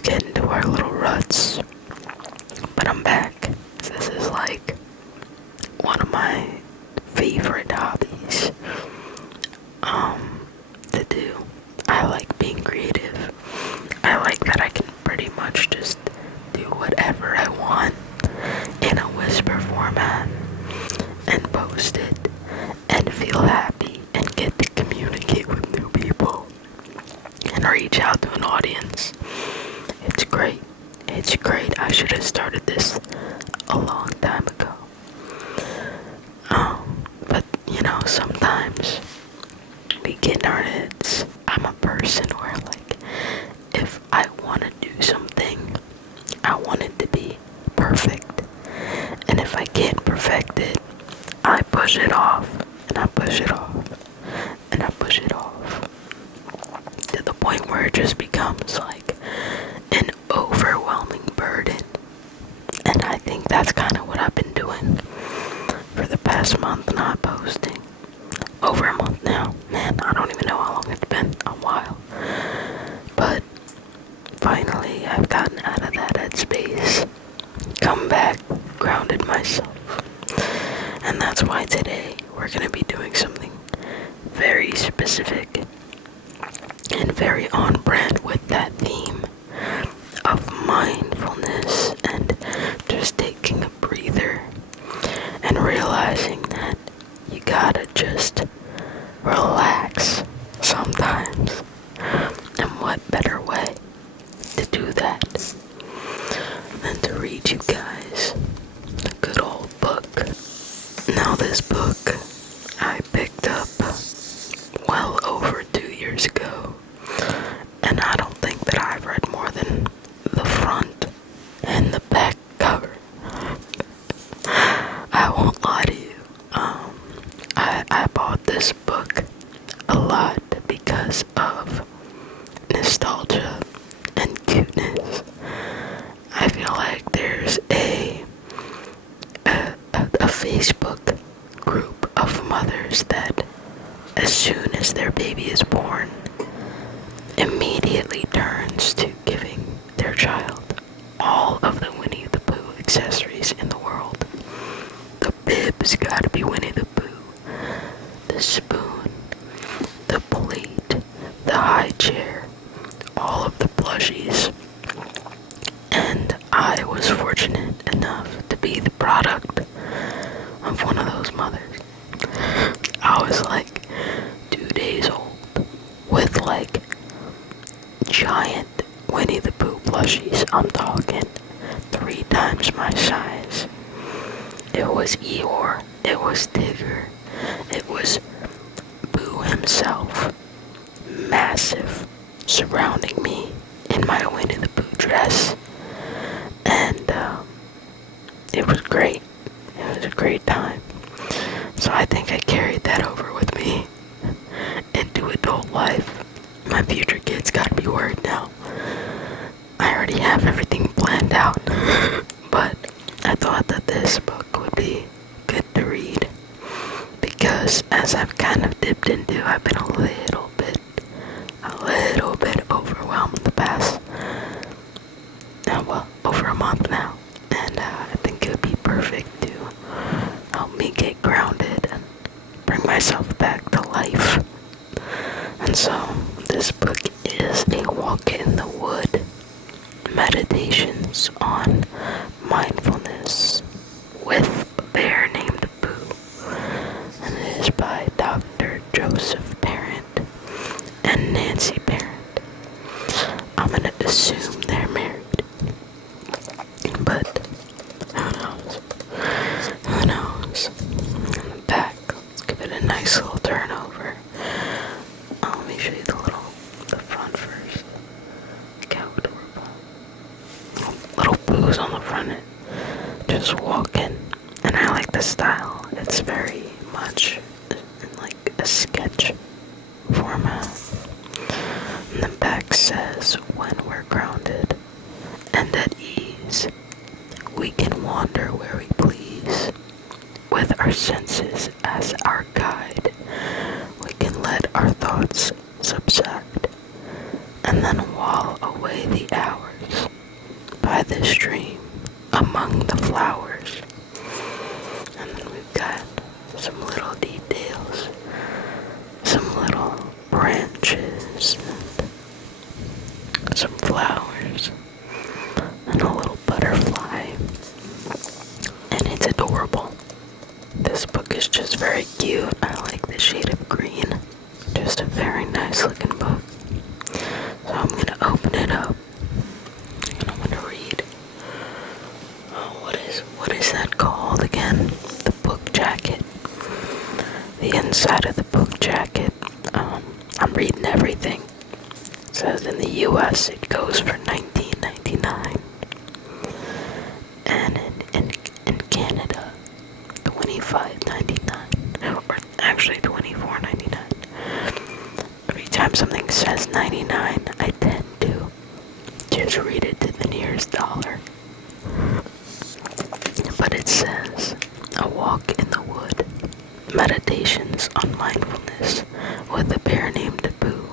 always get into our little ruts. But I'm back. This is like one of my favorite hobbies to do. I like being creative. I like that I can pretty much just do whatever I want in a whisper format and post it and feel happy and get to communicate with new people and reach out to an audience. It's great. It's great. I should have started this a long time ago. But sometimes we get in our heads. I'm a person where if I want to do something, I want it to be perfect. And if I can't perfect it, I push it off, and I push it off, and I push it off, to the point where it just becomes like an overwhelming burden. And I think that's kind of what I've been doing for the past month, not posting. Over a month now. Man, I don't even know how long it's been. A while. But finally, I've gotten out of that headspace, come back, grounded myself. And that's why today we're going to be doing something very specific and very on brand with that theme of mindfulness and just taking a breather and realizing that you gotta just relax sometimes. And what better way to do that than to read you guys a good old book. Now this book I picked up well over 2 years ago, and I don't think that I've read more than the front and the back cover. I won't lie to you. I bought this book a lot because of nostalgia and cuteness. I feel like there's a Facebook group of mothers that, as soon as their baby is born, immediately turns to giving their child all of the Winnie the Pooh accessories in the world. The bib's gotta be Winnie the Pooh. The spoon, the plate, the high chair, all of the plushies. And I was fortunate enough to be the product of one of those mothers. I was like 2 days old with giant Winnie the Pooh plushies. I'm talking 3 times my size. It was Eeyore, it was Tigger, it was Boo himself, massive, surrounding me in my Winnie the Pooh dress. And it was great. It was a great time. So I think I carried that over with me into adult life. My future kids gotta be worried now. I already have everything planned out. But I thought that this book would be good to read, because as I've kind of dipped into, I've been a little bit overwhelmed the past, over a month now. And I think it would be perfect to help me get grounded and bring myself back to life. And so this book is A Walk in the Wood, Meditations on Mindfulness with a bear named Boo. And it is by Dr. Joseph Parent and Nancy Parent. I'm gonna assume they're married, but who knows? Who knows? In the back, let's give it a nice little turn over. Let me show you the front first. Look how adorable. Little Boo's on the front, just walking. And I like the style. It's very much in like a sketch format. And the back says, when we're grounded and at ease, we can wander where we please. With our senses as our guide, we can let our thoughts subside, and then while away the hours, by the stream, among the flowers. And then we've got some little details, some little branches, and some flowers, and a little butterfly. And it's adorable. This book is just very cute. I like the shade of green. Just a very nice looking book. So I'm gonna open it up and I'm gonna read. What is that called again? The book jacket. The inside of the book jacket. I'm reading everything. It says in the US it goes for $19.99. And in Canada, $25.99. Or actually $24.99. Every time something says 99, I tend to just read it to the nearest dollar. But it says, A Walk in the Wood, Meditations on Mindfulness with a Bear Named Boo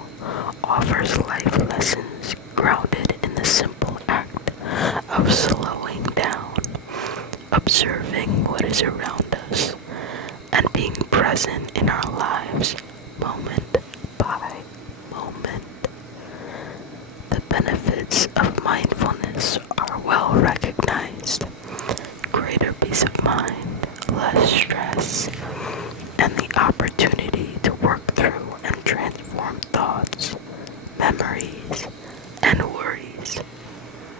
offers life lessons grounded in the simple act of slowing down, observing what is around us, and being present in our lives moment by moment. The benefits of mindfulness are well recognized. Greater peace of mind, less stress, and the opportunity to work through and transform thoughts, memories, and worries.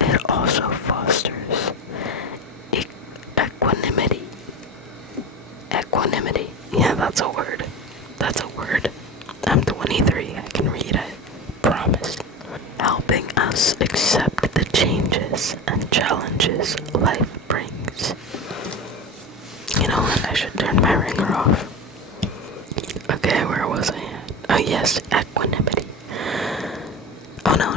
It also fosters equanimity. Equanimity. Yeah, that's a word. That's a word. I'm 23. I can read it. Promise. Helping us accept the changes and challenges life brings. You know what? I should turn my ringer off. Okay, where was I at? Oh yes, equanimity. Oh no.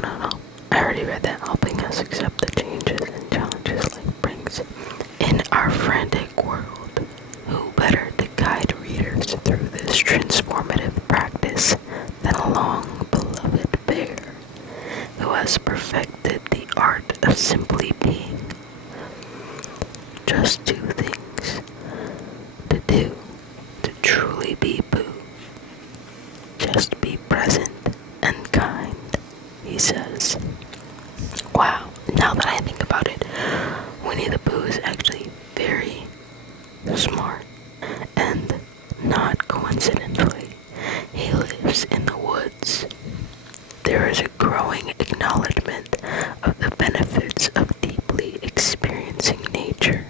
I already read that. Helping us accept the changes and challenges life brings. In our frantic world, who better to guide readers through this transformative practice than a long-beloved bear who has perfected the art of simply being? Just two things to do to truly be Boo. Just be present and kind, he says. Wow, now that I think about it, Winnie the Pooh is actually very smart. And not coincidentally, he lives in the woods. There is a growing acknowledgement of the benefits of deeply experiencing nature.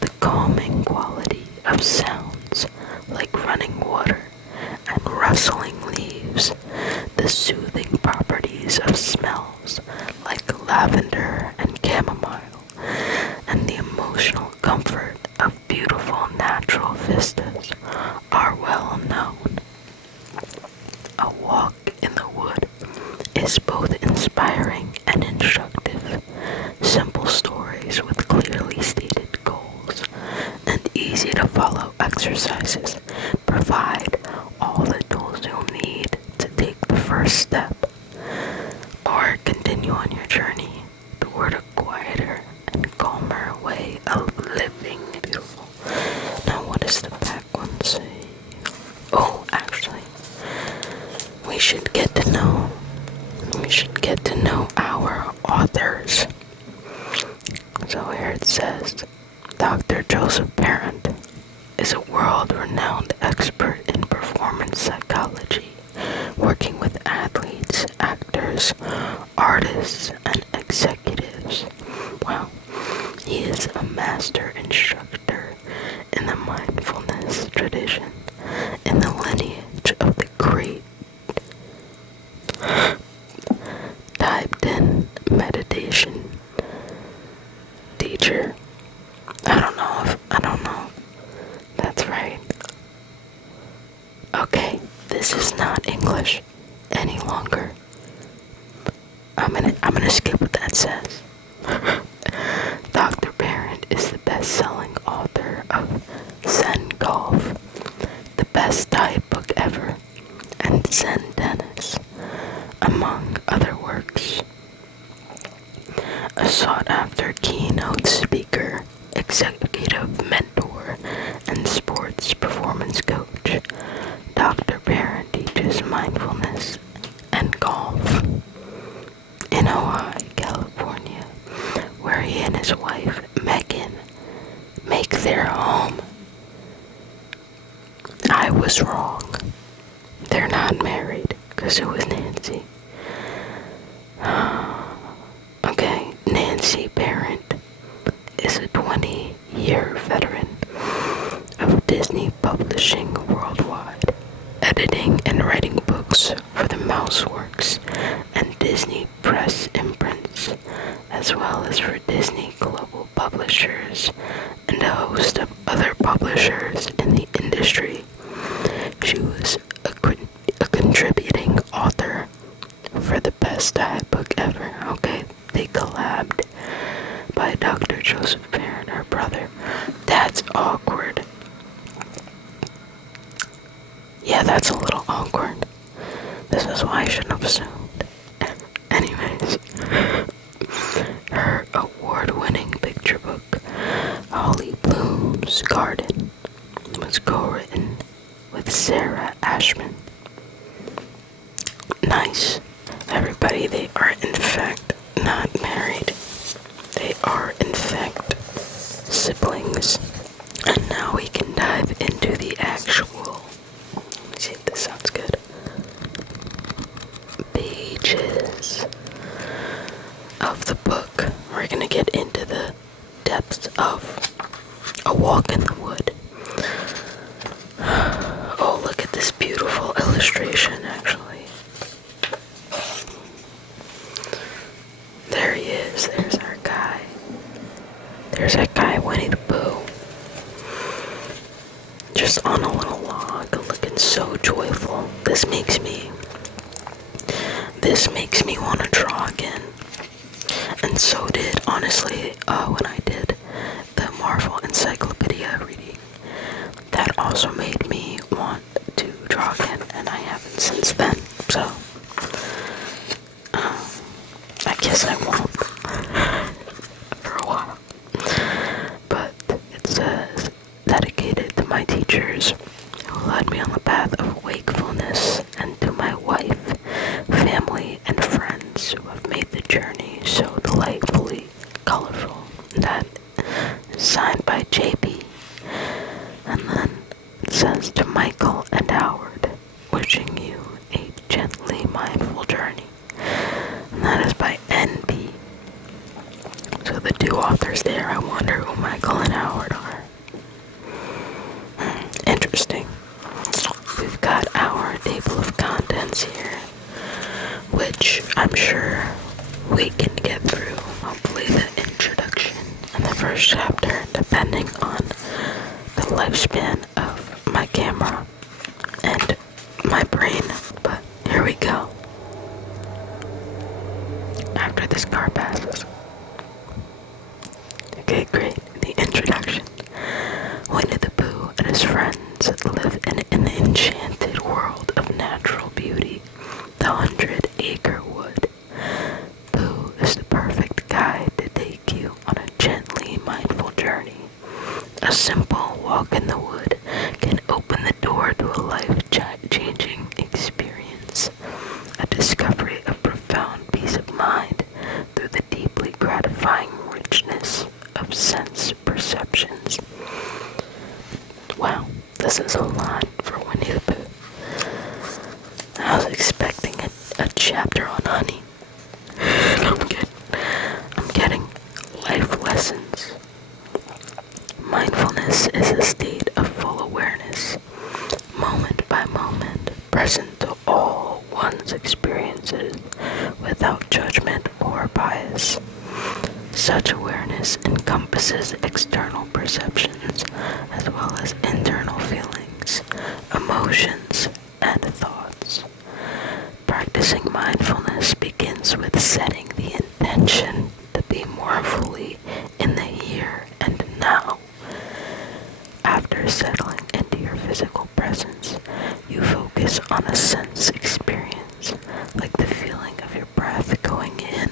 The calming quality of sounds like running water and rustling leaves. The soothing properties of smells like lavender and chamomile. And the emotional comfort of beautiful natural vistas are well known. A Walk in the Wood is both inspiring and instructive. Simple stories with clearly stated goals and easy to follow exercises provide all the tools you'll need to take the first step or continue on your journey toward a quieter and calmer way of living. Beautiful. Now what does the back one say? Oh, actually, we should get to know our authors. So here it says, Dr. Joseph Parent is a world-renowned expert in performance psychology, working with athletes, actors, artists, and executives. Wow. He is a master instructor in the mindfulness tradition, in the lineage of the great Tibeten meditation teacher. I don't know if that's right. Okay, this is not English any longer. I'm gonna skip what that says. Dr. Parent is the best-selling author of Zen Golf, the best diet book ever, and Zen Tennis, among other works. A sought after keynote speaker, executive mentor, and sports performance coach, Dr. Barron teaches mindfulness and golf in Ojai, California, where he and his wife, Megan, make their home. I was wrong. They're not married, because it was Nancy. Okay, Nancy Parent is a 20-year veteran of Disney publishing worldwide, editing and writing books for the Mouseworks and Disney Press imprints, as well as for Disney Global Publishers and a host of other publishers in the industry. She was a contributing author for the Best Diet Book Ever. Okay, they collabed by Dr. Joseph Barron, her brother. That's awkward. Yeah, that's a little awkward. This is why I shouldn't have assumed. Anyways, her award-winning picture book, Holly Bloom's Garden, was co-written with Sarah Ashman. Nice. Everybody, they are in fact not married. They are in fact siblings. And now we can dive into the actual, let me see if this sounds good, pages of the book. We're gonna get into the depths of A Walk in the Wood. Oh, look at this beautiful illustration, actually. There he is. There's our guy. There's that guy, Winnie the Pooh. Just on a little log, looking so joyful. This makes me want to draw again. And so did, honestly, when I did the Marvel Encyclopedia reading. That also made me want to draw again, and I haven't since then. So, I guess I won't for a while. But it says, dedicated to my teachers who led me on the path of wakefulness, and to my wife, family, and friends who have made the journey so delightfully colorful. That is signed by JP. And then it says, to Michael and Howard, wishing you a gently mindful journey. And that is by NP. So the two authors there, I wonder who Michael and Howard are. Interesting. We've got our table of contents here, which I'm sure we can get through. Hopefully the introduction and the first chapter, depending on the lifespan of my camera and my brain. But here we go. After this car passes. Okay, great. The introduction. Winnie the Pooh and his friends live in an enchanted world of natural beauty, the 100-acre wood. Pooh is the perfect guide to take you on a gently mindful journey. A simple walk in the wood can open the door to a life-changing experience, a discovery of profound peace of mind through the deeply gratifying richness of sense perceptions. Wow, this is a lot for Winnie the Pooh. I was expecting a chapter on honey. I'm getting life lessons. Mindfulness is a state of full awareness, moment by moment, present to all one's experiences without judgment or bias. Such awareness encompasses external perceptions as well as internal feelings, emotions, and thoughts. Practicing mindfulness begins with setting the intention to be more fully in the here and now. After settling into your physical presence, you focus on a sense experience, like the feeling of your breath going in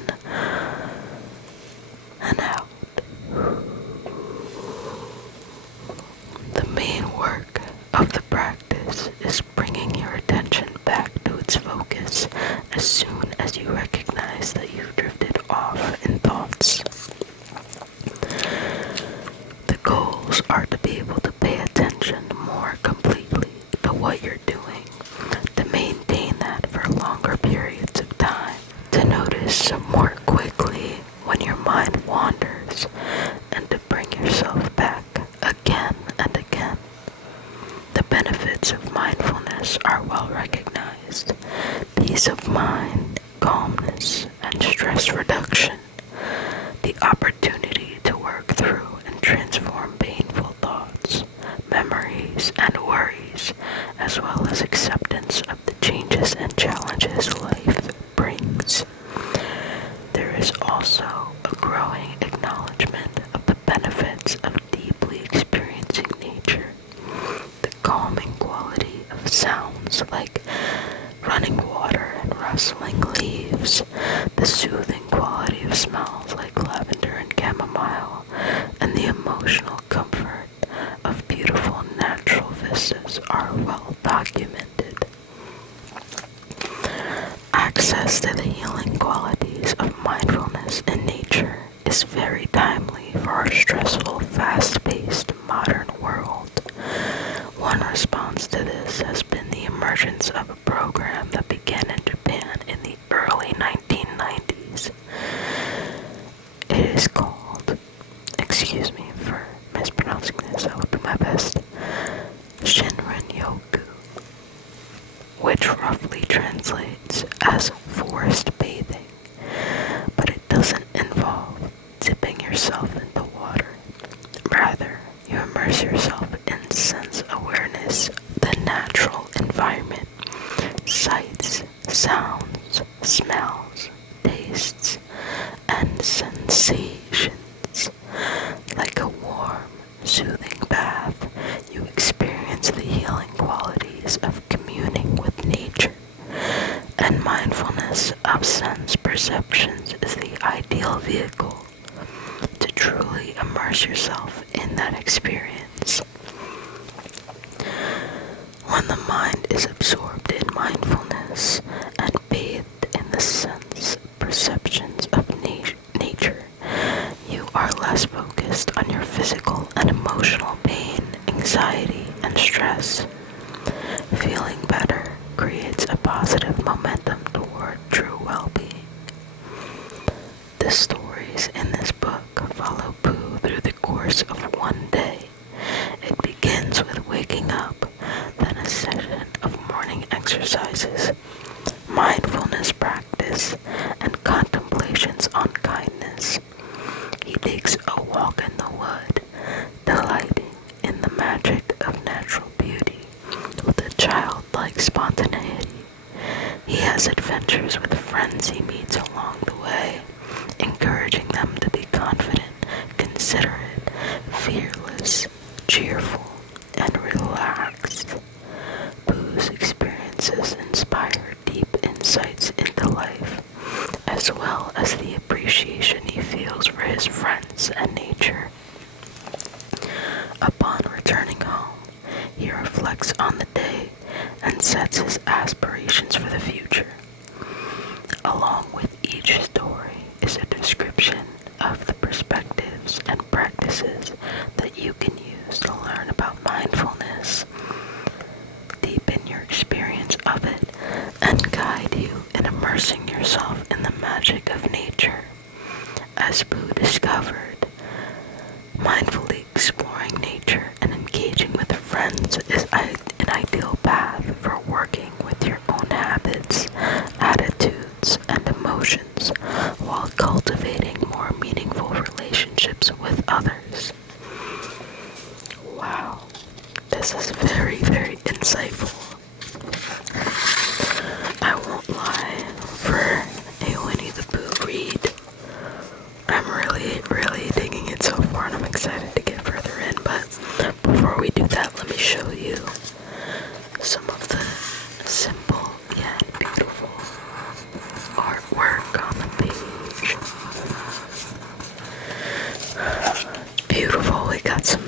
as acceptance of the changes and challenges life brings. There is also a growing acknowledgement of the benefits of deeply experiencing nature, the calming quality of sounds like running water and rustling leaves, the soothing quality of smells like lavender and chamomile, and the emotional comfort of beautiful natural vistas are well documented. Access to the healing qualities of mindfulness in nature is very timely for our stressful, fast-paced modern world. One response to this has been the emergence of a program that began in Japan in the early 1990s. It is called, excuse me for mispronouncing this, I will do my best, Shinrin-yoku, which roughly translates as forest bathing, but it doesn't involve dipping yourself into water. Rather, you immerse yourself in sense awareness of the natural environment, sights, sounds, smells, tastes, and sensations. Like a warm, soothing bath, you experience the healing qualities of communing with nature, and mindfulness of sense perceptions is the ideal vehicle to truly immerse yourself in that experience. When the mind is absorbed in mindfulness and bathed in the sense perceptions of nature, you are less focused on your physical and emotional pain, anxiety, and stress. Feeling better creates a positive momentum toward true well-being. The stories in this book follow Pooh through the course of one day. It begins with waking up, then a session of morning exercises, mindfulness practice, and contemplations on kindness. He takes a walk in the wood, delighting in the magic of natural beauty with a childlike spontaneity. He has adventures with friends he meets along the way, encouraging them to be confident, considerate, fearless, cheerful, and relaxed. Pooh's experiences inspire deep insights into life, as well as the appreciation he feels for his friends and nature. Upon returning home, he reflects on the day and sets his aspirations for the future. Along with each story is a description of the perspectives and practices that you can use to learn about mindfulness, deepen your experience of it, and guide you in immersing yourself in the magic of nature. As Pooh discovered, mindfully exploring nature and engaging with friends is an ideal path for working with your own habits, attitudes, and emotions while cultivating more meaningful relationships with others. Wow, this is very, very insightful. I won't lie, for a Winnie the Pooh read, I'm really, really digging it so far, and I'm excited to get further in. But before we do that, let me show you some of the simple yet beautiful artwork on the page. Beautiful. We got some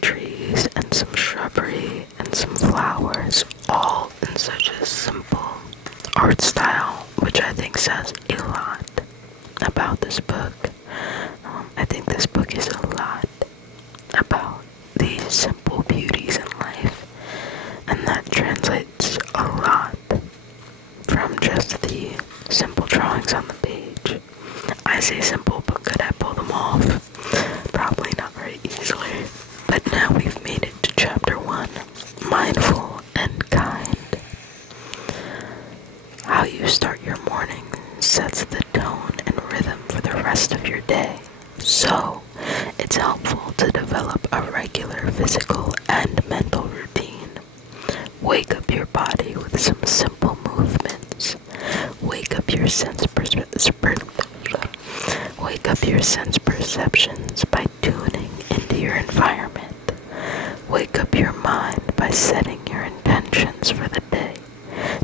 trees and some shrubbery and some flowers, all in such a simple art style, which I think says a lot about this book. I think this book is a lot about the simple beauties in life, and that translates a lot from just the simple drawings on the page. I say simple, but could I pull them off? Probably not very easily. But now we've made it to chapter 1, Mindful and Kind. How you start your morning sets the tone and rhythm for the rest of your day. So, it's helpful to develop a regular physical and mental routine. Wake up your body with some simple movements. Wake up your wake up your sense perceptions by tuning into your environment. Wake up your mind by setting your intentions for the day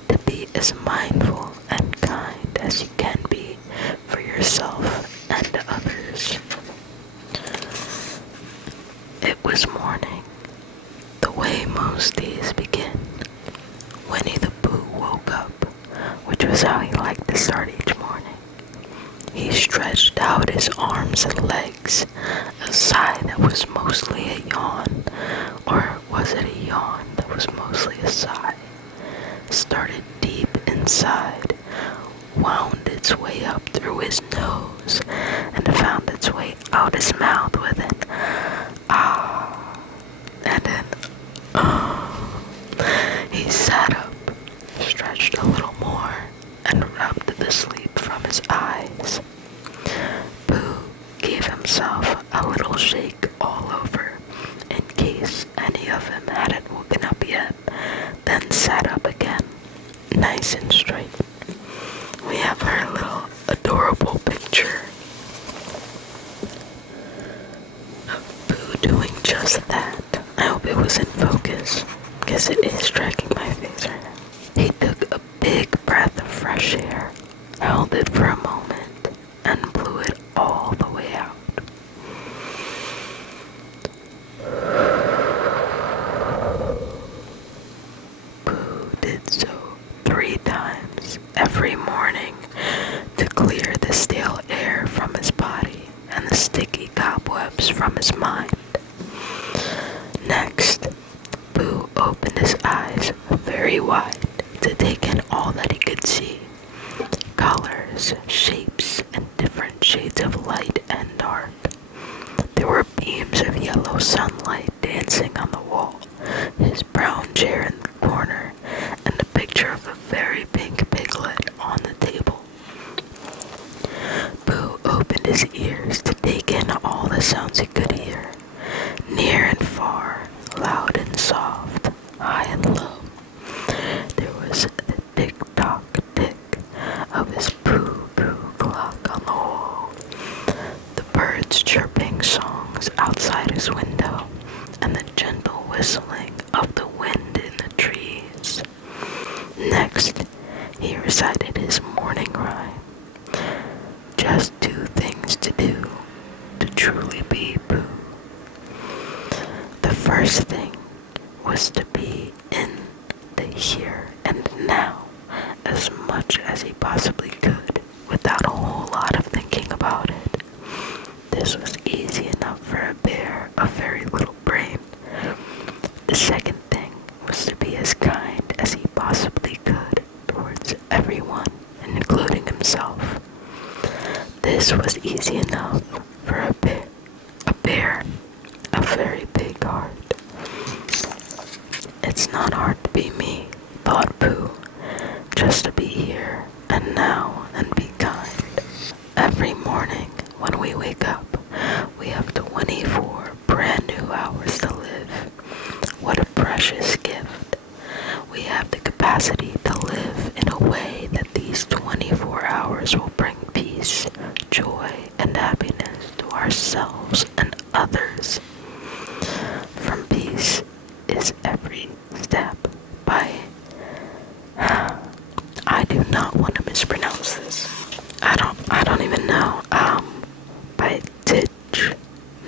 to be as mindful and kind as you can be for yourself and others. It was morning, the way most days begin. Winnie the Pooh woke up, which was how he liked to start each morning. He stretched out his arms and legs, a sigh that was mostly a yawn, or was it a yawn that was mostly a sigh? Started deep inside, wound its way up through his nose, and found its way out his mouth with an ah, and an ah. He sat up, stretched a little more, and rubbed the sleep from his eyes. Pooh gave himself a little shake all over, in case any of them hadn't woken up yet, then sat up again, nice and straight. We have our little adorable picture of Pooh doing just that. I hope it was in focus, because it is striking my face right now. He took a big breath of fresh air, held it for a moment, and blew it all the way out. Pooh did so 3 times every morning to clear the stale air from his body and the sticky cobwebs from his mind. Next, Pooh opened his eyes very wide to take in all that he could see. Colors, shapes, and different shades of light and dark. There were beams of yellow sunlight dancing on the wall, his brown chair in the corner, and a picture of a very pink piglet on the table. Pooh opened his ears to take in all the sounds he could hear, near and far, loud and soft, high and low. There was the tick-tock tick of his poo-poo clock on the wall, the birds chirping songs outside his window, and the gentle whistling of the wind in the trees. Next, he recited his morning rhyme. Just 2 things to do to truly be Pooh. The first thing was to be in the here and now as much as he possibly could without a whole lot of thinking about it. This was easy enough for a bear of very little brain. The second thing was to be as kind as he possibly could towards everyone, including himself. This was easy enough for a bear, a very big heart. It's not hard to be me, thought Pooh, just to be here and now and be kind. Every morning when we wake up, we have 24 brand new hours to live. What a precious gift. We have the capacity to live in a way that these 24 hours will bring peace, joy, and happiness to ourselves and others. From Peace is Every Step by I do not want to mispronounce this. I don't even know. By Thich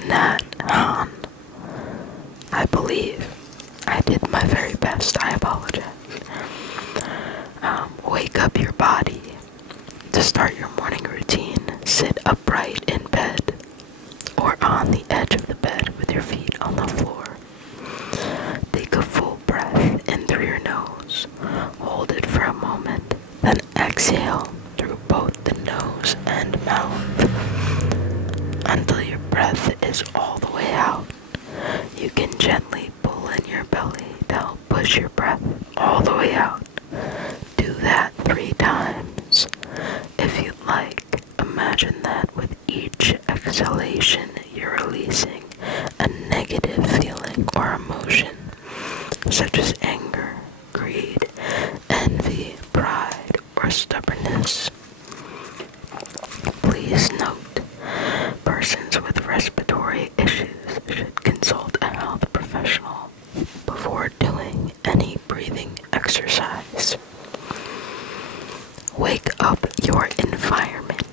Nhat Hanh. I believe I did my very best. I apologize. Wake up your body. To start your morning routine, sit upright in bed or on the edge of the bed with your feet on the floor. Take a full breath in through your nose. Hold it for a moment, then exhale through both the nose and mouth until your breath is all the way out. You can gently pull in your belly to help push your breath all the way out. Do that 3 times. If you'd like, imagine that with each exhalation you're releasing a negative feeling or emotion, such as anger, Please note, persons with respiratory issues should consult a health professional before doing any breathing exercise. Wake up your environment.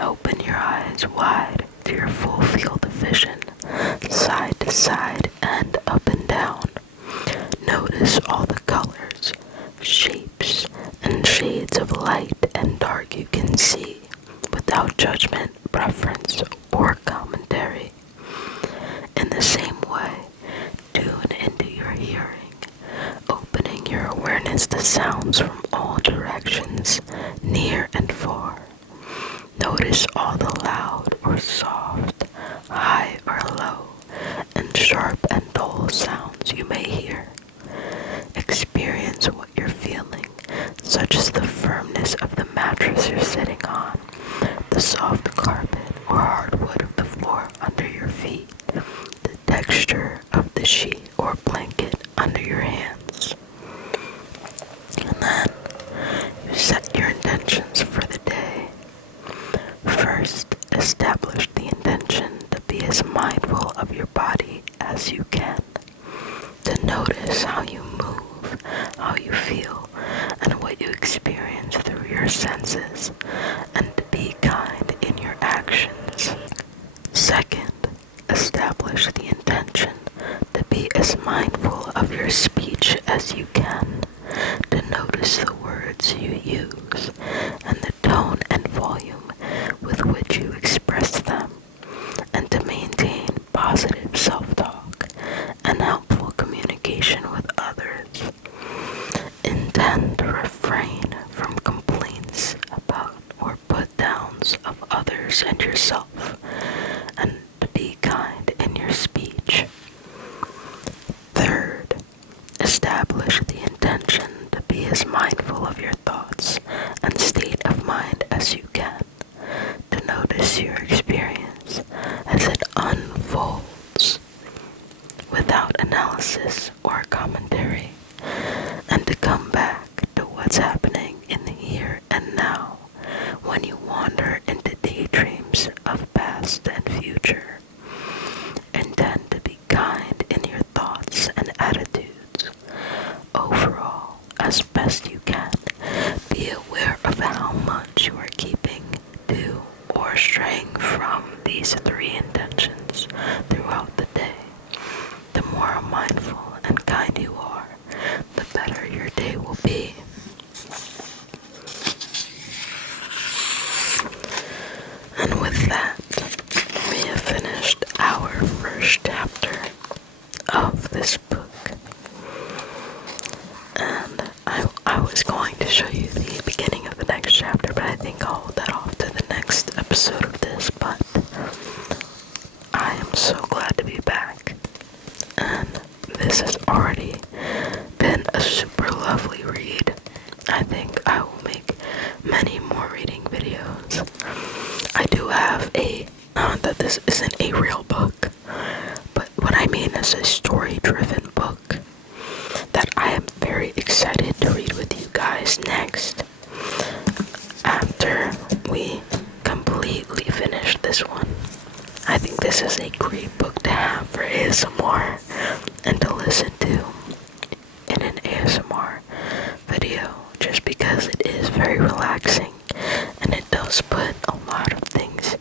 Open your eyes wide to your full field of vision, side to side and up and down. Notice all the colors, shapes, and shades of light and dark you can see without judgment, preference, or commentary. In the same way, tune into your hearing, opening your awareness to sounds from all directions, near and far. Notice all the loud or soft, high or low, and sharp and dull sounds you may hear. Experience what you're feeling, such as the firmness of the mattress you're sitting on, the soft carpet or hardwood of the floor under your feet, the texture of the sheet or blanket under your hands. And then you set your intentions for the day. First, establish the intention to be as mindful of your body as you can, to notice how you move, how you feel, and what you experience through your senses, and to be kind in your actions. Second, establish the intention to be as mindful of your speech as you can, to notice the words you use and the tone and volume with which you express them, and to maintain positive self-talk and helpful communication with others. Intend to refrain from complaints about or put-downs of others and yourself, and to be kind in your speech. Third, establish the intention to be as mindful of your thoughts and state of mind as you can, to notice your experience as it unfolds without analysis or commentary, and to come back to what's happening in the here and now when you wander into daydreams of past and future. Intend to be kind in your thoughts and attitudes. Overall, as best you can, be aware of how much you are keeping to or straying from these three intentions throughout the day. The more mindful and kind you are, the better your day will be. And with that, we have finished our first chapter of this book. And I was going to show you the beginning of the next chapter, but I think I'll hold that off to the next episode of this. But I am so glad to be back. And this has already been a super lovely read. I think I will make many more reading videos. I do have not that this isn't a real book, but what I mean is a story-driven book that I am very excited to read with you guys next, after we completely finish this one. I think this is a great book to have for ASMR and to listen to in an ASMR video, just because it is very relaxing and it does put a lot of things,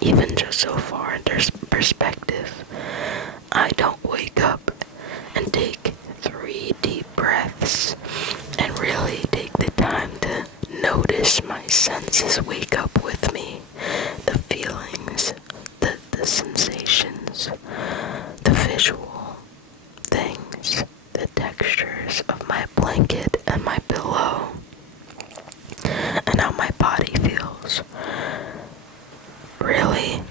even just so far in their perspective. I don't wake up and take 3 deep breaths and really take the time to notice my senses wake up with me, the feelings, the sensations, the visual things, the textures of my blanket and my pillow, and how my body feels. Really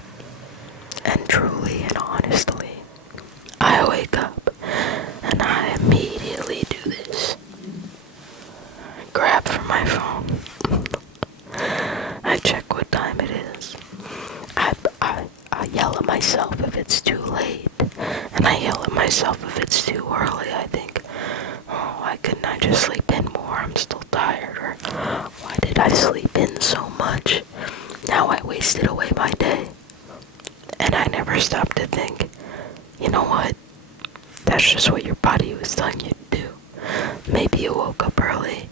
and truly and honestly, I wake up and I immediately do this. Grab for my phone. I check what time it is. I yell at myself if it's too late, and I yell at myself if it's too early. I think, oh, why couldn't I just sleep in more? I'm still tired. Or why did I sleep in so much? Now I wasted away my day. And I never stopped to think, you know what? That's just what your body was telling you to do. Maybe you woke up early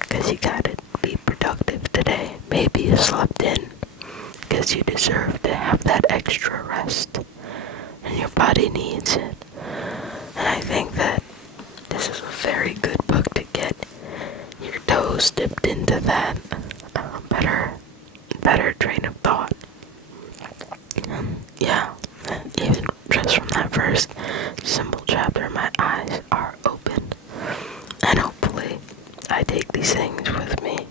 because you gotta be productive today. Maybe you slept in because you deserve to have that extra rest. And your body needs it. And I think that this is a very good book to get your toes dipped into that better train of thought. Yeah, even just from that first simple chapter, my eyes are open. And hopefully, I take these things with me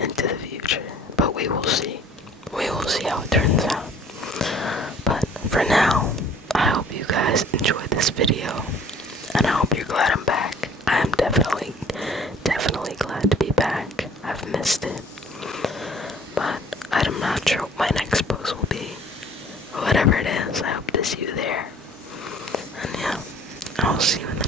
into the future. But we will see. We will see how it turns out. But for now, I hope you guys enjoyed this video. And I hope you're glad I'm back. I am definitely glad to be back. I've missed it. But I'm not sure what my next post will be. Whatever it is, I hope to see you there. And yeah, I'll see you in the